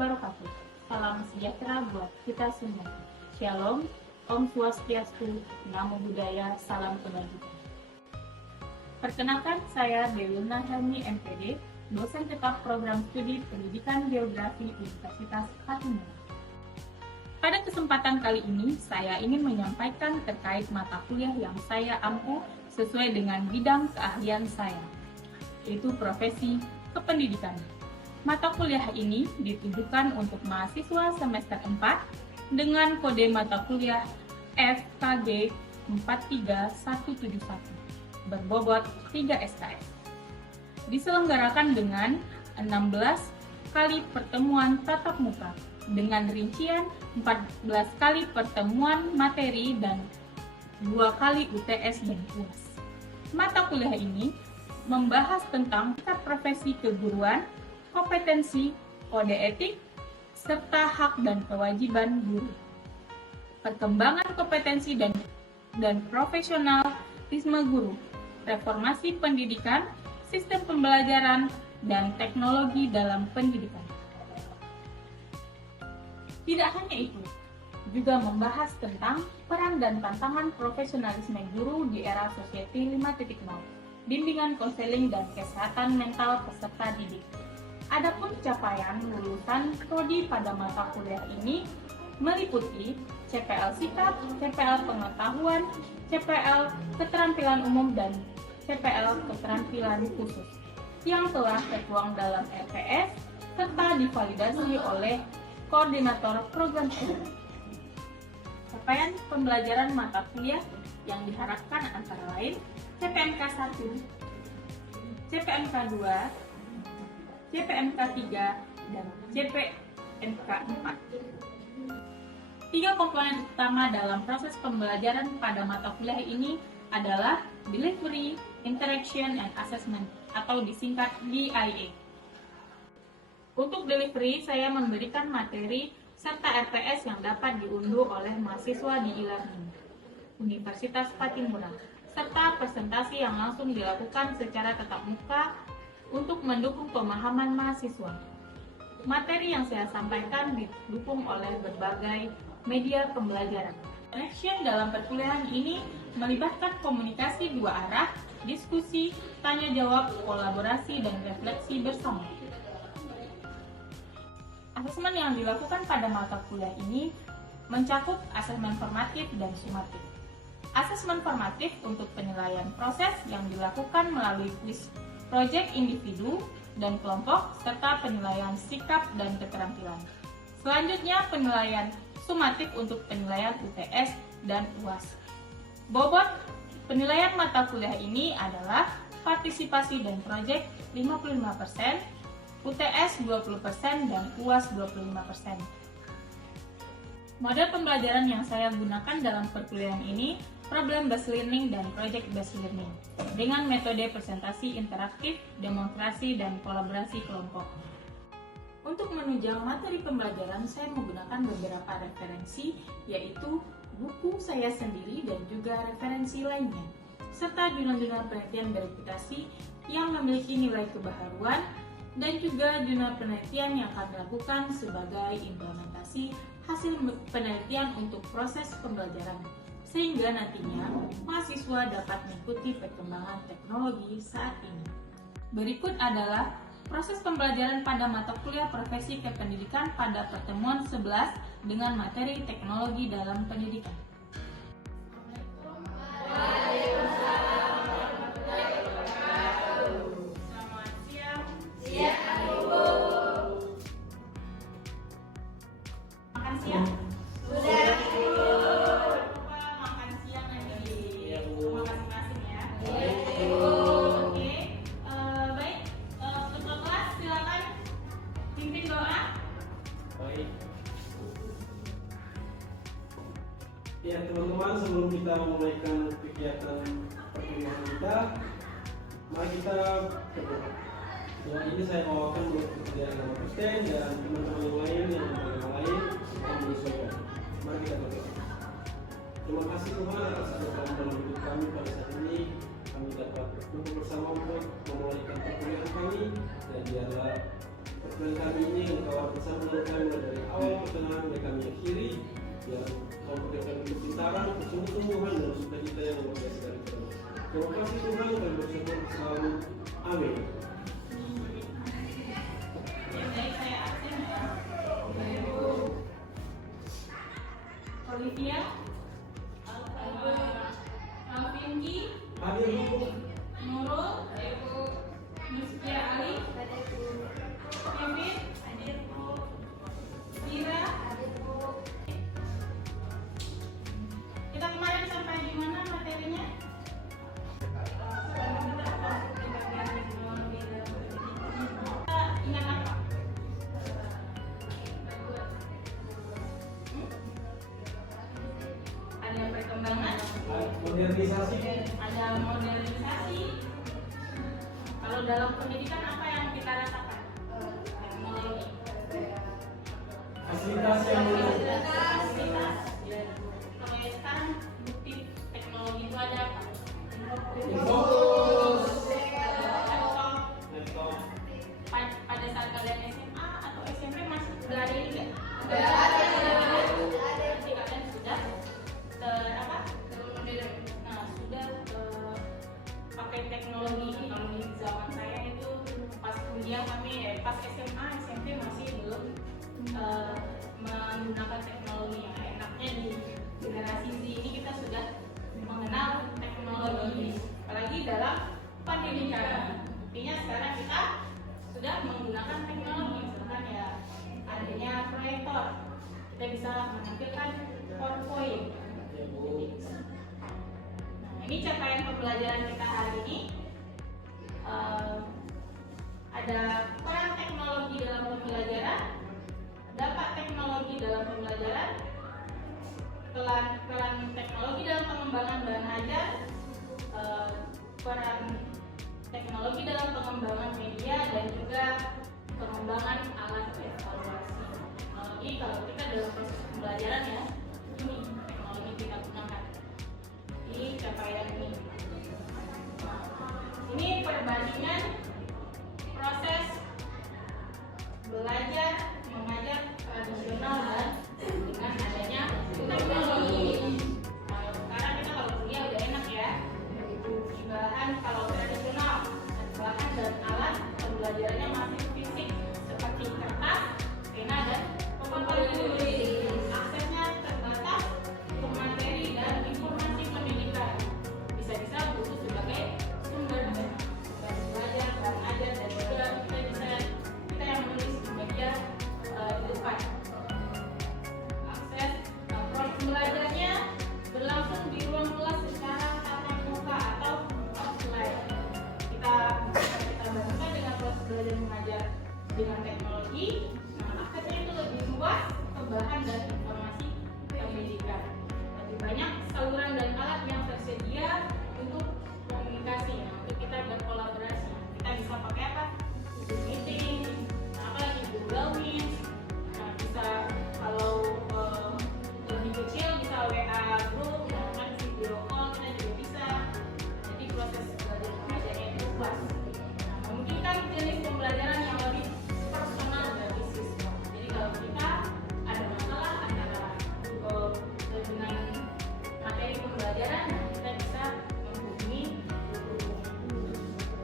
wabarakatuh. Salam sejahtera buat kita semua. Shalom, Om Swastiastu, Namo Buddhaya, Salam Kebajikan. Perkenalkan, saya Deluna Helmi MPD, dosen tetap program studi Pendidikan Geografi Universitas Patimura. Pada kesempatan kali ini, saya ingin menyampaikan terkait mata kuliah yang saya ampu sesuai dengan bidang keahlian saya, yaitu profesi kependidikan. Mata kuliah ini ditujukan untuk mahasiswa semester 4 dengan kode mata kuliah FKG 43171 berbobot 3 SKS. Diselenggarakan dengan 16 kali pertemuan tatap muka dengan rincian 14 kali pertemuan materi dan 2 kali UTS dan UAS. Mata kuliah ini membahas tentang profesi keguruan, kompetensi, kode etik, serta hak dan kewajiban guru. Perkembangan kompetensi dan profesionalisme guru, reformasi pendidikan, sistem pembelajaran, dan teknologi dalam pendidikan. Tidak hanya itu, juga membahas tentang peran dan tantangan profesionalisme guru di era Society 5.0, bimbingan konseling dan kesehatan mental peserta didik. Adapun capaian lulusan prodi pada mata kuliah ini meliputi CPL Sikap, CPL Pengetahuan, CPL Keterampilan Umum, dan CPL Keterampilan Khusus yang telah tertuang dalam RPS serta divalidasi oleh koordinator program studi. Capaian pembelajaran mata kuliah yang diharapkan antara lain CPNK 1, CPNK 2, CPNK 3, dan CPNK 4. 3 komponen utama dalam proses pembelajaran pada mata kuliah ini adalah Delivery, Interaction, and Assessment atau disingkat DIA. Untuk delivery, saya memberikan materi serta RPS yang dapat diunduh oleh mahasiswa di e-learning Universitas Patimura, serta presentasi yang langsung dilakukan secara tatap muka untuk mendukung pemahaman mahasiswa. Materi yang saya sampaikan didukung oleh berbagai media pembelajaran. Connection dalam perkuliahan ini melibatkan komunikasi 2 arah, diskusi, tanya jawab, kolaborasi, dan refleksi bersama. Asesmen yang dilakukan pada mata kuliah ini mencakup asesmen formatif dan sumatif. Asesmen formatif untuk penilaian proses yang dilakukan melalui kuis proyek individu dan kelompok, serta penilaian sikap dan keterampilan. Selanjutnya, penilaian sumatif untuk penilaian UTS dan UAS. Bobot penilaian mata kuliah ini adalah partisipasi dan proyek 55%, UTS 20%, dan UAS 25%. Model pembelajaran yang saya gunakan dalam perkuliahan ini problem based learning dan project based learning dengan metode presentasi interaktif, demonstrasi, dan kolaborasi kelompok. Untuk menunjang materi pembelajaran, saya menggunakan beberapa referensi, yaitu buku saya sendiri dan juga referensi lainnya, serta jurnal-jurnal penelitian verifikasi yang memiliki nilai kebaharuan, dan juga jurnal penelitian yang kami lakukan sebagai implementasi hasil penelitian untuk proses pembelajaran, sehingga nantinya mahasiswa dapat mengikuti perkembangan teknologi saat ini. Berikut adalah proses pembelajaran pada mata kuliah profesi kependidikan pada pertemuan 11 dengan materi teknologi dalam pendidikan. Selamat siang. Siang, Ibu. Makan siang? Sudah, Ibu. Makan siang nanti di rumah masing-masing ya. Oke. Baik, ketua kelas silakan pimpin doa. Baik. Ya teman-teman, sebelum kita memulaikan kegiatan pertemuan kita, mari kita berdoa. Doa ini saya bawakan buat pekerjaan nama Kristen dan teman-teman yang lain yang beragama lain yang menyesuaikan. Mari kita berdoa. Terima kasih Tuhan atas anugerah dalam hidup kami pada saat ini. Kami dapat berkumpul bersama untuk memulaikan perkuliahan kami, dan biarlah dan kami ingin kawan bersama dengan kami mulai dari awal pertengahan mereka mengakhiri yang kawan kami kepintaran, kesungguh-sungguhan dan sukacita yang luar biasa dari Tuhan. Terima kasih Tuhan, kami bersyukur selalu. Amin. Baik, saya absen ya. Olivia, Alvinki, Hadir Bu. Nurul, Mustia Ali, Kevin, Ira. Kita kemarin sampai di mana materinya? Kita ingat apa? Ada perkembangan, Modernisasi. ada modernisasi. Kalau dalam pendidikan apa yang kita rasakan? Teknologi. Fasilitas yang Fasilitas. Kalau yang sekarang bukti teknologi itu ada apa? Infocus. Laptop. Laptop. Pada saat kalian SMA atau SMP masih udah ada ini nggak? Jadi kalian sudah apa? Nah, sudah pakai teknologi. Kalau di zaman saya itu pas kuliah kami pas SMA SMP masih belum menggunakan teknologi. Yang enaknya di generasi Z ini kita sudah mengenal teknologi, apalagi dalam pendidikan. Buktinya sekarang kita sudah menggunakan teknologi, misalkan ya adanya proyektor, kita bisa menampilkan PowerPoint. Nah, ini capaian pembelajaran kita hari ini. Ada peran teknologi dalam pembelajaran, dampak teknologi dalam pembelajaran, peran teknologi dalam pengembangan bahan ajar, peran teknologi dalam pengembangan media, dan juga pengembangan alat evaluasi teknologi. Kalau kita dalam proses pembelajaran ya, ini teknologi kita gunakan. Ini capaian ini. Ini perbandingan proses belajar mengajar tradisional dan dengan adanya teknologi. Sekarang kita kalau kuliah udah enak ya. Bahan kalau tradisional, bahan dan alat pembelajarannya masih fisik seperti kertas, pena dan papan tulis. Aksesnya terbatas untuk materi dan informasi pendidikan. Bisa-bisa buku sebagai sumber belajar, bahan ajar, dan juga kita yang menulis di media di depan. Akses proses belajarnya berlangsung di ruang kelas secara tatap muka atau offline. Kita bandingkan dengan proses belajar mengajar dengan teknologi. Nah, aksesnya itu lebih luas ke bahan dan informasi pendidikan. Lebih banyak saluran dan alat yang tersedia untuk komunikasi. Nah, untuk kita berkolaborasi, kita bisa pakai apa? Google Meeting, apalagi Google Meet. Nah, bisa kalau lebih kecil bisa WA group, kan video call kita juga bisa. Jadi proses belajar mengajarnya itu luas. Nah, memungkinkan jenis pembelajaran yang lebih personal bagi siswa. Jadi kalau kita ada masalah antara dengan materi pembelajaran, kita bisa menghubungi guru.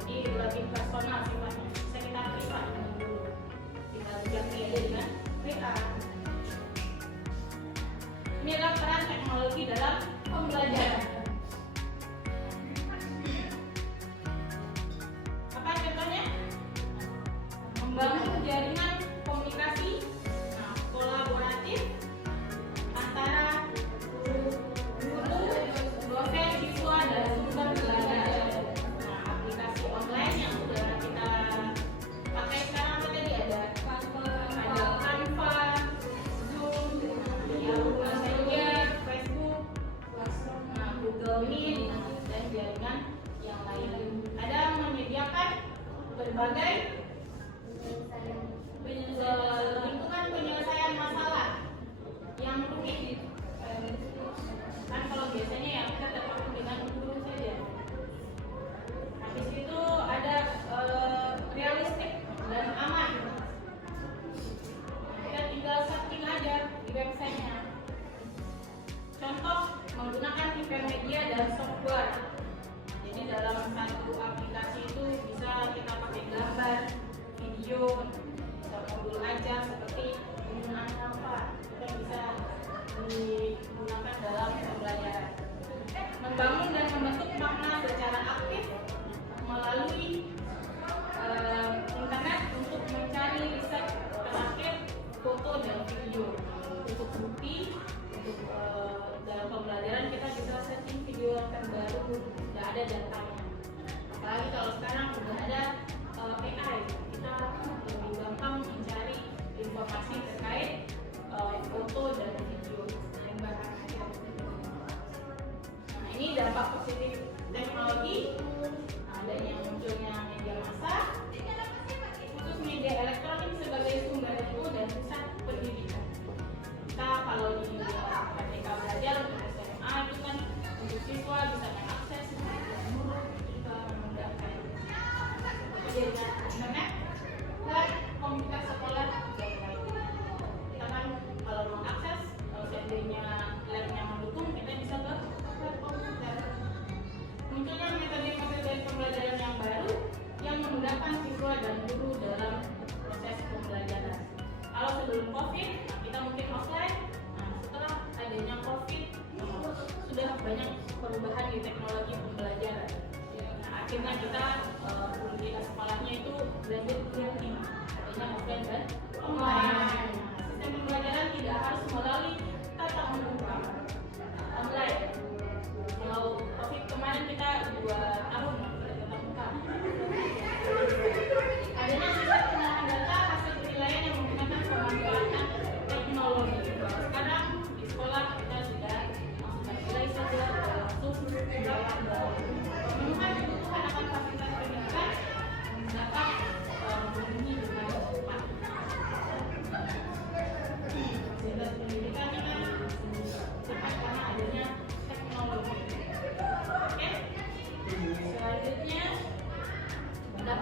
Jadi lebih personal sifatnya. Bisa kita privat dengan guru. Kita jangkau aja dengan WA. Ini adalah peran teknologi dalam pembelajaran. Apa contohnya? Membangun jaringan komunikasi kolaboratif antara guru, dosen, siswa, dan sumber belajar. Nah, aplikasi online yang sudah kita pakai sekarang apa tadi ada Canva, Zoom, Messenger, Facebook, Google Meet, dan jaringan yang lain. Ada menyediakan berbagai lingkungan penyelesaian masalah yang rumit. Kan kalau biasanya ya kita terpaku dengan guru saja. Habis itu ada realistik dan aman.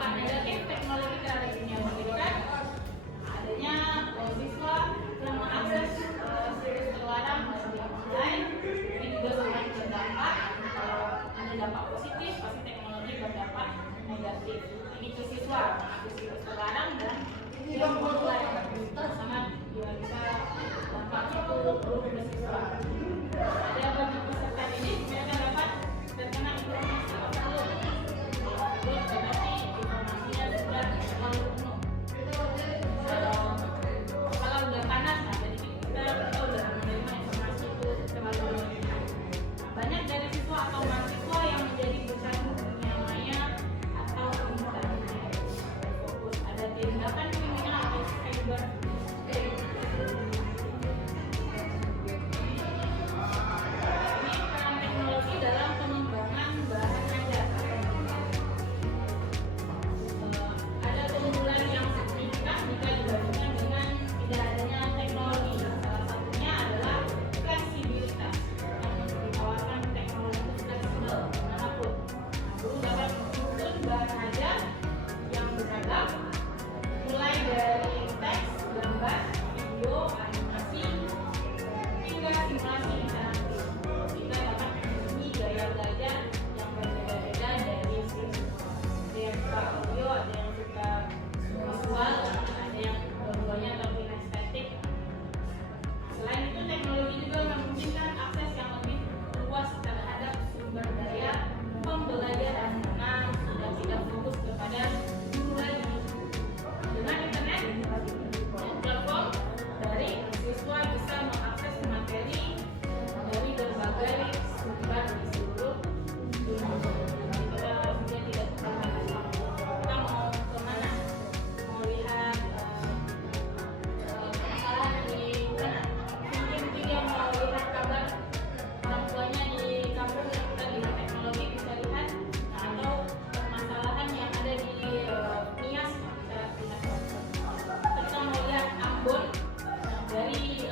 dampak negatif teknologi terhadap dunia pendidikan, adanya siswa yang mengakses situs terlarang dan online. Ini juga sangat berdampak. Kalau ada dampak positif, pasti teknologi berdampak negatif. Ini ke siswa mengakses situs terlarang dan yang online sangat bisa dampaknya itu buruk ke siswa. Ada bagi peserta didik mereka dapat terkena informasi overload. Berarti informasinya sudah terlalu penuh. Kalau udah panas, nah jadi kita udah menerima informasi itu terlalu berlebihan. Banyak dari siswa atau mahasiswa yang menjadi bercandu dunia maya atau internet. Fokus ada tindakan kriminal atau cyber. Ini peran teknologi dalam pengembangan bahan ajar. Ada keunggulan yang signifikan jika dibandingkan dengan tidak adanya teknologi. Salah satunya adalah fleksibilitas yang ditawarkan teknologi itu fleksibel dimanapun. Guru dapat menyusun bahan ajar yang beragam, mulai dari teks, gambar, video, animasi, hingga simulasi interaktif. Kita dapat memiliki gaya belajar yang berbeda-beda dari siswa. Ada yang suka audio, ada yang suka visual, ada yang dua-duanya tapi estetik. Selain itu, teknologi juga memungkinkan akses yang lebih luas terhadap sumber daya pembelajaran karena sudah tidak fokus kepada guru lagi. Dengan internet dan platform daring, siswa bisa mengakses materi dari berbagai sumber di seluruh dunia. Jadi kita sudah tidak terbatas. Kita mau kemana? Mau lihat permasalahan di mana? Mungkin dia mau lihat kabar orang tuanya di kampung yang kita di teknologi bisa lihat, atau permasalahan yang ada di Nias bisa lihat. Kita mau lihat Ambon dari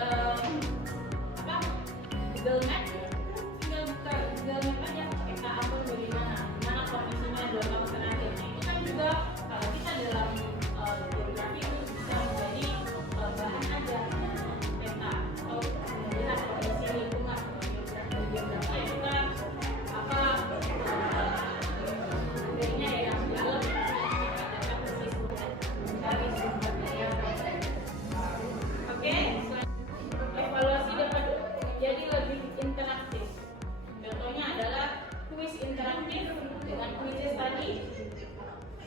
Google Map, tinggal buka Google Map aja, peta Ambon bagaimana, mana kondisinya 2 tahun terakhir. Nah, itu kan juga kalau kita dalam geografi itu bisa menjadi bahan ajar peta atau melihat kondisi lingkungan. Geografi ya kita apa budayanya ya yang dalam dari sumber daya. Oke, evaluasi dapat menjadi lebih interaktif. Contohnya adalah kuis interaktif dengan kuis tadi,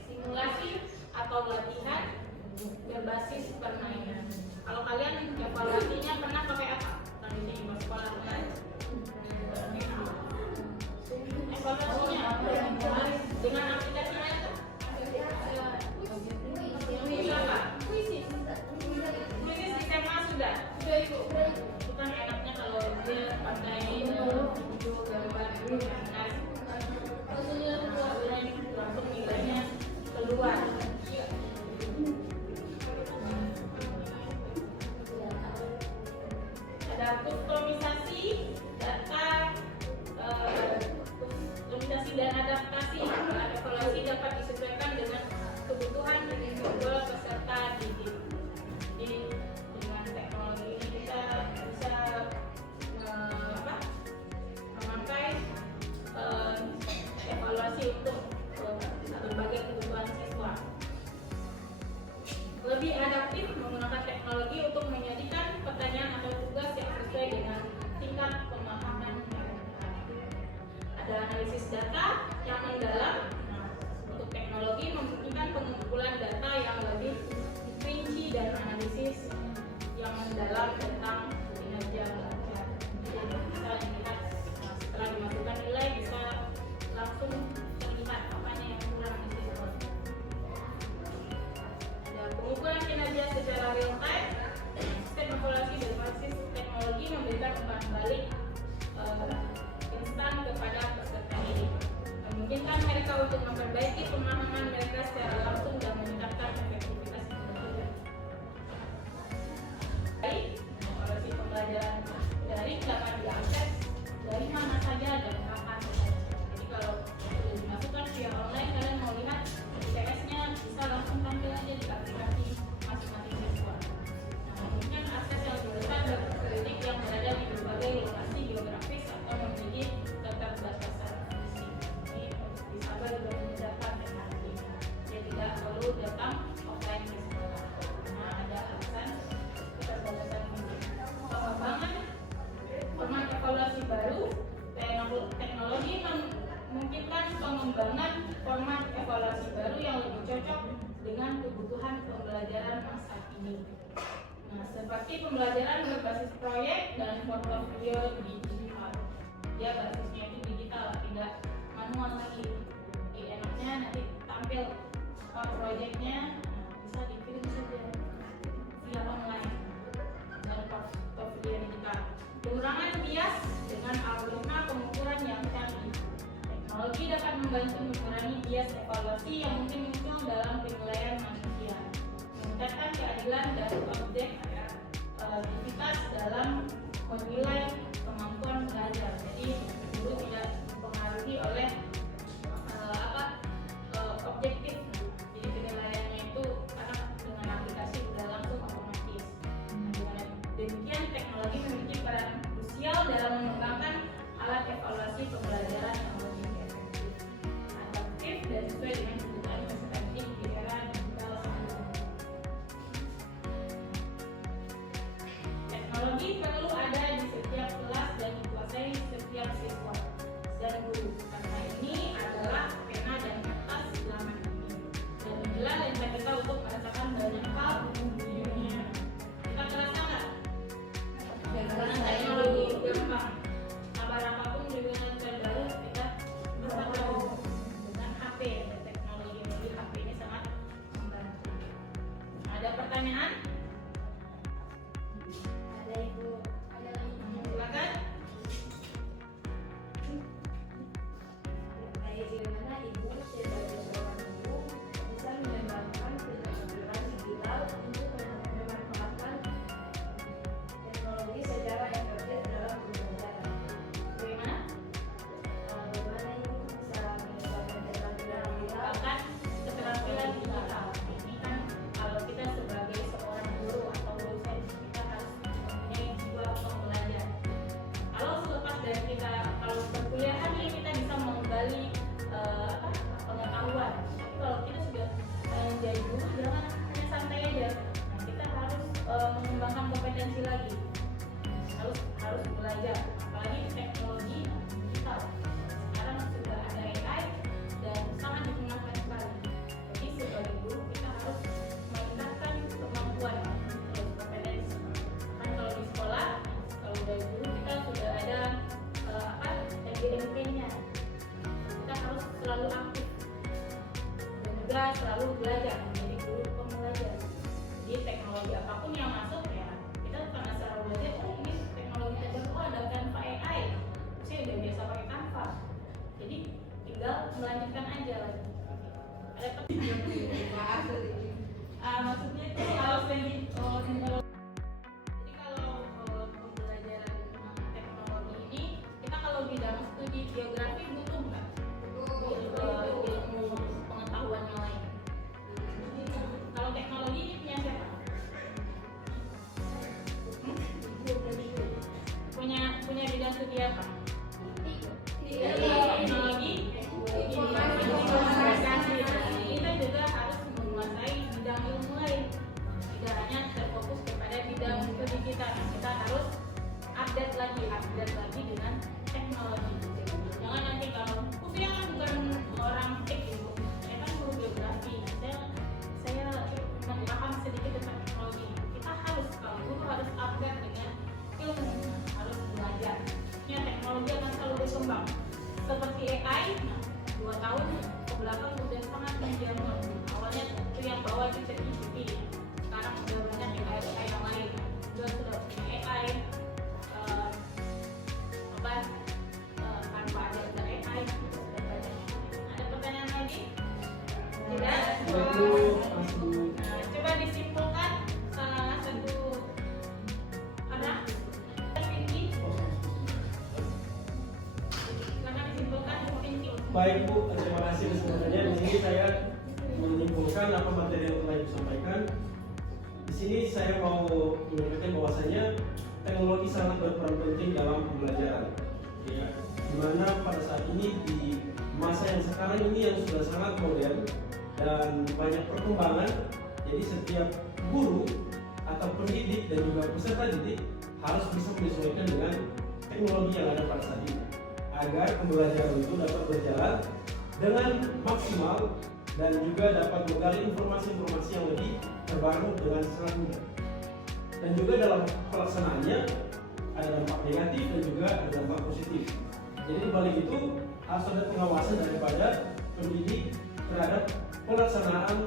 simulasi atau latihan berbasis permainan. Kalau kalian evaluasinya pernah pakai apa? Kalau di sini sekolah kan? Evaluasinya dengan aplikasi apa? Kuis apa? Kuis di SMA sudah ibu. Itu kan enaknya kalau dia pakai video gambar menarik. Langsung nilainya keluar. Ada kustomisasi data, kustomisasi dan adaptasi. Evaluasi dapat disesuaikan dengan kebutuhan individual peserta didik. Jadi dengan teknologi ini kita bisa memakai evaluasi untuk berbagai kebutuhan siswa. Lebih adaptif menggunakan teknologi untuk menyajikan pertanyaan atau tugas yang sesuai dengan tingkat pemahaman mereka. Ada analisis data yang mendalam. Nah, untuk teknologi memungkinkan pengumpulan data yang lebih rinci dan analisis yang mendalam tentang kinerja belajar. Jadi bisa dilihat setelah dimasukkan nilai bisa langsung terlihat apanya yang kurang di siswa. Ada pengukuran kinerja secara real time. Sistem evaluasi berbasis teknologi memberikan umpan balik instan kepada peserta didik. Memungkinkan mereka untuk memperbaiki pemahaman mereka secara langsung dan meningkatkan efektivitas belajar. Baik, evaluasi perlu datang offline ke sekolah. Nah, ada alasan keterbatasan fisik. Pengembangan format evaluasi baru, teknologi memungkinkan pengembangan format evaluasi baru yang lebih cocok dengan kebutuhan pembelajaran masa kini. Nah, seperti pembelajaran berbasis proyek dan portofolio digital. Ya, basisnya itu digital, tidak manual lagi. Jadi enaknya nanti tampil proyeknya, bisa dikirim saja via online dan portofolio digital. Pengurangan bias dengan algoritma pengukuran yang canggih. Teknologi dapat membantu mengurangi bias evaluasi yang mungkin muncul dalam penilaian manusia, meningkatkan keadilan dan objektivitas dalam menilai kemampuan belajar. Jadi guru tidak dipengaruhi oleh objektif. Jadi penilaiannya itu karena dengan aplikasi sudah langsung otomatis. Dengan demikian teknologi memiliki peran krusial dalam mengembangkan alat evaluasi pembelajaran yang lebih efektif, adaptif, dan sesuai dengan kebutuhan peserta didik di era digital saat ini. Teknologi perlu ada di setiap kelas dan dikuasai setiap siswa dan guru, karena ini adalah pena dan kertas zaman ini. Dan inilah lensa kita untuk merasakan banyak hal di dunia. Kita terasa nggak? Karena teknologi berkembang. Kabar apapun dengan terbaru kita bisa tahu dengan HP dan teknologi. Jadi HP ini sangat membantu. Ada pertanyaan? Ada Ibu? Ada lagi? Silakan. Bagaimana Ibu sebagai seorang guru bisa mengembangkan keterampilan digital untuk memanfaatkan teknologi secara efektif dalam pembelajaran? Bagaimana? Bagaimana Ibu bisa mengembangkan keterampilan digital? Bahkan keterampilan digital ini kan kalau kita sebagai seorang guru atau dosen kita harus mempunyai jiwa pembelajar. Kalau selepas dari kita kalau perkuliahan ini kita bisa menggali pengetahuan. Tapi kalau kita sudah menjadi guru jangan hanya santai aja. Nah, kita harus mengembangkan kompetensi lagi. Harus belajar. Apalagi teknologi digital. Sekarang sudah ada AI dan sangat digunakan sekali. Jadi sebagai guru kita harus meningkatkan kemampuan terus kompetensi. Kan kalau di sekolah, kalau dari guru kita sudah ada MBMP-nya. Kita harus selalu aktif dan juga selalu belajar menjadi guru pembelajar. Jadi teknologi apapun yang masuk ya kita karena selalu belajar. Oh ini teknologi terbaru, oh ada Canva AI. Saya udah biasa pakai Canva. Jadi tinggal melanjutkan aja lagi. Ada maksudnya itu kalau segi jadi kalau pembelajaran teknologi ini kita kalau bidang studi geografi butuh nggak? Ilmu pengetahuan yang lain. Kalau teknologi ini punya siapa? Punya bidang studi apa? Teknologi informasi. Kita juga harus menguasai bidang ilmu lain. Tidak hanya terfokus kepada bidang studi kita. Kita harus update lagi dengan teknologi. Jangan nanti kalau saya kan bukan orang teknik, saya kan guru geografi. Saya paham sedikit tentang teknologi. Kita harus kalau guru harus update dengan ilmu, harus belajar. Ya, teknologi akan selalu berkembang. Seperti AI, 2 tahun ke belakang sudah sangat menjamur. Awalnya itu yang bawa itu ChatGPT. Sekarang sudah banyak AI yang lain. Sudah punya AI. Tanpa ada AI. Ada pertanyaan lagi? Tidak? Nah, coba disimpulkan salah satu karena tinggi. Karena disimpulkan tinggi. Baik Bu, terima kasih semuanya. Di sini saya menyimpulkan apa materi yang telah disampaikan. Di sini saya mau menyampaikan bahwasanya teknologi sangat berperan penting dalam pembelajaran. Ya, dimana pada saat ini di masa yang sekarang ini yang sudah sangat modern, dan banyak perkembangan. Jadi setiap guru atau pendidik dan juga peserta didik harus bisa menyesuaikan dengan teknologi yang ada pada saat ini agar pembelajaran itu dapat berjalan dengan maksimal dan juga dapat menggali informasi-informasi yang lebih terbaru dengan sangat mudah. Dan juga dalam pelaksanaannya ada dampak negatif dan juga ada dampak positif. Jadi di balik itu harus ada pengawasan daripada pendidik terhadap pelaksanaan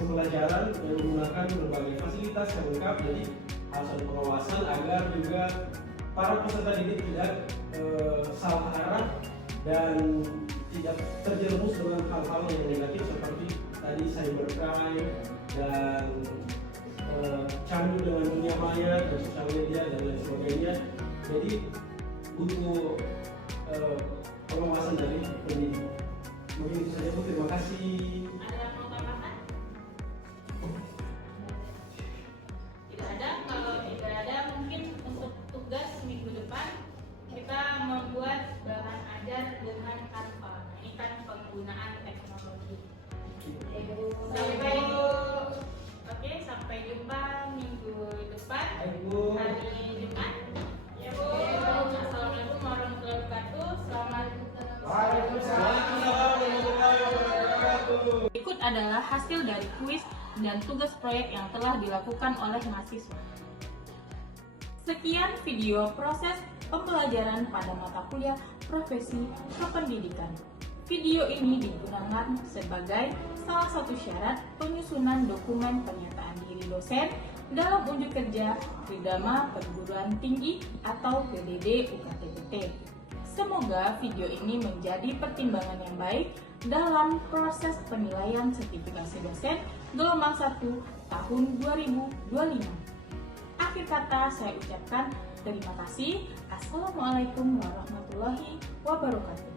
pembelajaran yang menggunakan berbagai fasilitas yang lengkap. Jadi harus ada pengawasan agar juga para peserta didik tidak salah arah dan tidak terjerumus dengan hal-hal yang negatif seperti tadi cybercrime dan candu dengan dunia maya dan sosial media dan lain sebagainya. Jadi butuh pengawasan dari pendidik. Mungkin itu saja Bu, terima kasih. Ada yang mau tambahkan? Tidak ada. Kalau tidak ada, mungkin untuk tugas minggu depan kita membuat bahan ajar dengan Canva. Ini kan penggunaan teknologi. Sampai jumpa minggu depan, hari Jumat. Ya Bu. Assalamualaikum warahmatullahi wabarakatuh. Selamat. Berikut adalah hasil dari kuis dan tugas proyek yang telah dilakukan oleh mahasiswa. Sekian video proses pembelajaran pada mata kuliah profesi kependidikan. Video ini digunakan sebagai salah satu syarat penyusunan dokumen pernyataan diri dosen dalam unjuk kerja Tridharma Perguruan Tinggi atau PDD UKT-PT. Semoga video ini menjadi pertimbangan yang baik dalam proses penilaian sertifikasi dosen gelombang 1 tahun 2025. Akhir kata saya ucapkan terima kasih. Assalamualaikum warahmatullahi wabarakatuh.